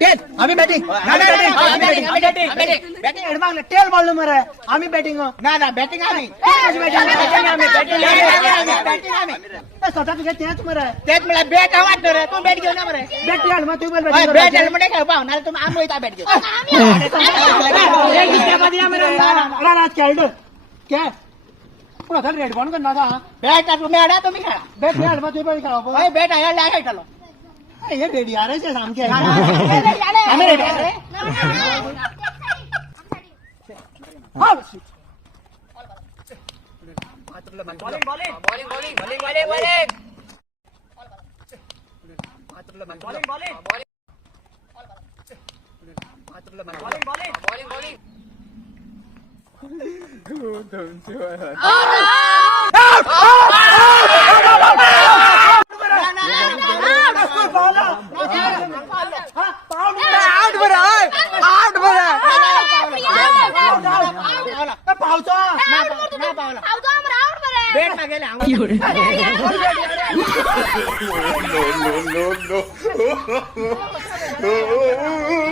Tail आम्ही batting batting tail ball मरे आम्ही बॅटिंग ना बॅटिंग आम्ही स्वतः तुझ्या तेच मरे तेच मला बॅट वाटतो रे तू बॅट घेऊन मरे बॅट घ्याल मग तू बॅट घ्याल म्हणजे काय पाहू ना तुम्ही आम्ही बॅट घेऊ राज खेळलो काय पुन्हा खाली रेड बॉल करणार का बॅट तुम्ही आडा तुम्ही खेळा बॅट खेळ मग तुम्ही खेळा बॅट आहे लाय खेळलो हे बेडी अरे सामके आम्ही रेडी no.